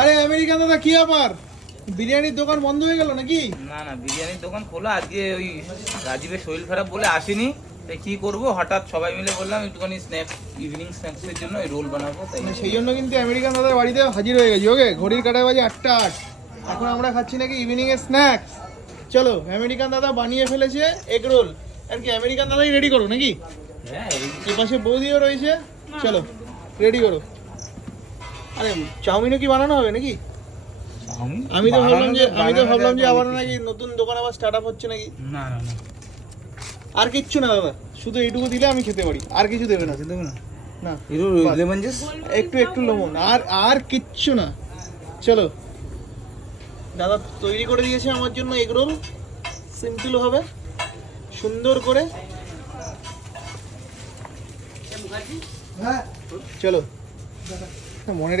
আরে আমেরিকান দাদা কি ব্যাপার, বিরিয়ানির দোকান বন্ধ হয়ে গেল নাকি? না না, বিরিয়ানির দোকান খোলা। আজকে ওই রাজীবের শরীর খারাপ বলে আসেনি, তাই কি করব, হঠাৎ সবাই মিলে বললাম একটুখানি স্ন্যাক্স, ইভিনিং স্ন্যাক্সের জন্য এই রোল বানাবো, তাই সেই জন্য কিন্তু আমেরিকান দাদার বাড়িতে হাজির হয়ে গেছি। ওকে, ঘড়ির কাঁটায় বাজে 8টা 8। এখন আমরা খাচ্ছি নাকি ইভিনিং এর স্ন্যাক্স। চলো, আমেরিকান দাদা বানিয়ে ফেলেছে এগ রোল। আর কি আমেরিকান দাদাই রেডি করো নাকি? হ্যাঁ। এই পাশে বৌদিও রয়েছে, চলো রেডি করো। আরে চাউমিনও কি বানানো হবে নাকি? আমি তো ভাবলাম যে আবার নাকি নতুন দোকান আবার স্টার্ট আপ হচ্ছে নাকি। না না না, আর কিচ্ছু না দাদা, শুধু এইটুকু দিলে আমি খেতে পারি, আর কিছু দেবে না। দেবো না, না, লেমন জুস একটু লবণ, আর কিচ্ছু না। চলো, দাদা তৈরি করে দিয়েছে আমার জন্য এগ রোল, সিম্পল হবে, সুন্দর করে। চলো মনে